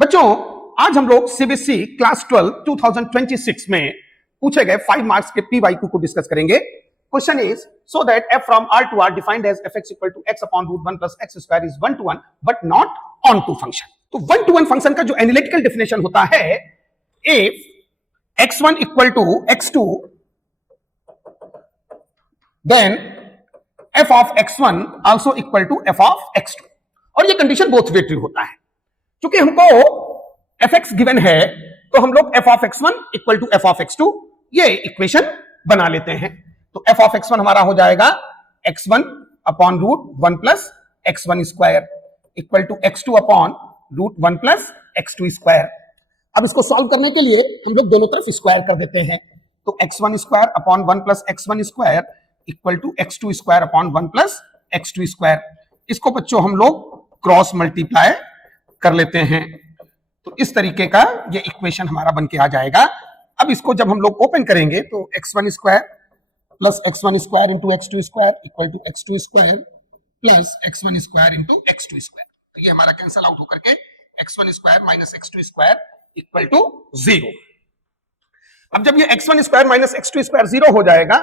बच्चों आज हम लोग सीबीएसई क्लास 12 2026 में पूछे गए 5 मार्क्स के पी वाई क्यू को डिस्कस करेंगे। Question is so that f from R to R defined as fx equal to x upon root 1 plus x square is 1 to 1 but not on to function। तो 1 to 1 function का जो analytical definition होता है, if x1 equal to x2 then f of x1 also equal to f of x2, और ये condition both way true होता है। क्योंकि हमको fx गिवन है तो हम लोग f of x1 equal to f of x2 ये इक्वेशन बना लेते हैं। तो f of x1 हमारा हो जाएगा x1 upon root 1 plus x1 square equal to x2 upon root 1 plus x2 square. अब इसको सॉल्व करने के लिए हम लोग दोनों तरफ स्क्वायर कर देते हैं। तो x1 square upon 1 plus x1 square equal to x2 square upon 1 plus x2 square. इसको बच्चों हम लोग क्रॉस मल्टीप्लाई कर लेते हैं। तो इस तरीके का ये इक्वेशन हमारा बन के आ जाएगा। अब इसको जब हम लोग ओपन करेंगे तो x1 square plus x1 square into x2 square equal to x2 square plus x1 square into x2 square. तो ये हमारा कैंसल आउट होकर के x1 square minus x2 square equal to 0। अब जब ये x1 square minus x2 square 0 हो जाएगा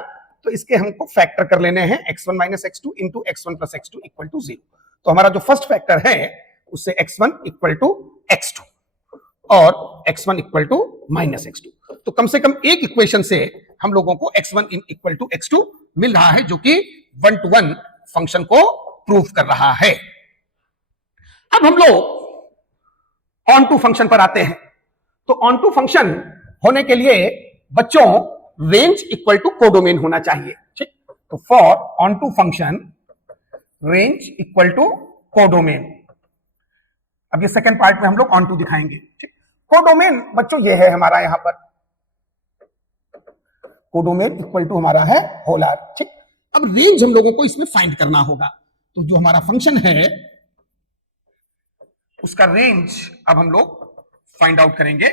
तो इसके हमको फैक्टर कर लेने हैं x1 minus x2 into x1 plus x2 equal to 0। तो हमारा जो फर्स्ट फैक्टर है उससे x1 इक्वल टू x2 और x1 equal to minus x2। तो कम से कम एक इक्वेशन से हम लोगों को x1 इक्वल टू x2 मिल रहा है, जो कि 1 to 1 फंक्शन को प्रूव कर रहा है। अब हम लोग ऑन टू फंक्शन पर आते हैं। तो ऑन टू फंक्शन होने के लिए बच्चों रेंज इक्वल टू कोडोमेन होना चाहिए। ठीक, तो for onto function range equal to codomain. अब ये सेकंड पार्ट में हम लोग ऑन टू दिखाएंगे। ठीक, कोडोमेन बच्चों ये है हमारा, यहां पर कोडोमेन इक्वल टू हमारा है होल आर। ठीक, अब रेंज हम लोगों को इसमें फाइंड करना होगा। तो जो हमारा फंक्शन है उसका रेंज अब हम लोग फाइंड आउट करेंगे।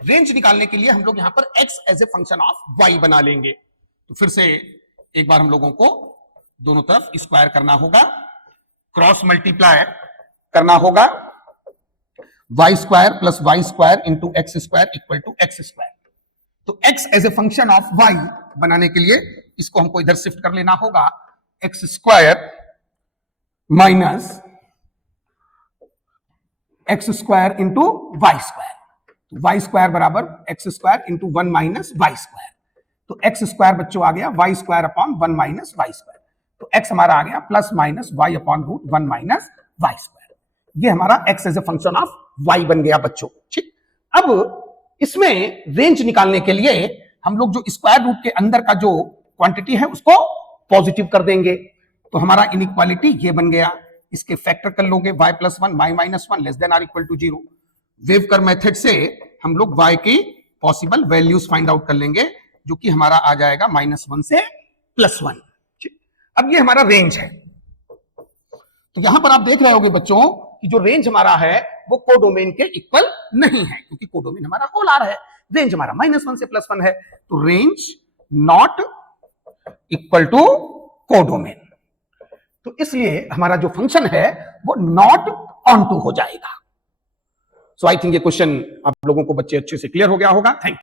रेंज निकालने के लिए हम लोग यहां पर x as a function of y बना लेंगे। तो फिर से एक बार हम लोगों को दोनों तरफ स्क्वायर करना होगा, क्रॉस मल्टीप्लाई करना होगा। y square plus y square into x square equal to x square. तो x as a function of y बनाने के लिए इसको हमको इधर शिफ्ट कर लेना होगा, x square minus x square into y square. Y square बराबर x square into 1 minus y square. तो एक्स स्क्वायर बच्चों आ गया y square upon 1 minus y square. तो एक्स हमारा आ गया plus minus y upon root 1 minus y square. ये हमारा x as a function of y बन गया बच्चों। ठीक, अब इसमें रेंज निकालने के लिए हम लोग जो स्क्वायर रूट के अंदर का जो क्वांटिटी है उसको पॉजिटिव कर देंगे। तो हमारा इनइक्वालिटी ये बन गया। इसके फैक्टर कर लोगे y plus 1 y minus 1 less than or equal to 0। Wavy curve method से हम लोग y की पॉसिबल वैल्यूज फाइंड आउट कर लेंगे, जो कि हमारा आ जाएगा -1 से +1। अब ये हमारा रेंज है। तो यहां पर आप देख रहे होगे बच्चों कि जो रेंज हमारा है वो कोडोमेन के इक्वल नहीं है, क्योंकि कोडोमेन हमारा होल आर है, रेंज हमारा -1 से +1 है। तो range not equal to codomain. तो इसलिए हमारा जो फंक्शन है वो नॉट ऑन टू हो जाएगा। सो आई थिंक ये क्वेश्चन आप लोगों को बच्चे अच्छे से क्लियर हो गया होगा। Thank you.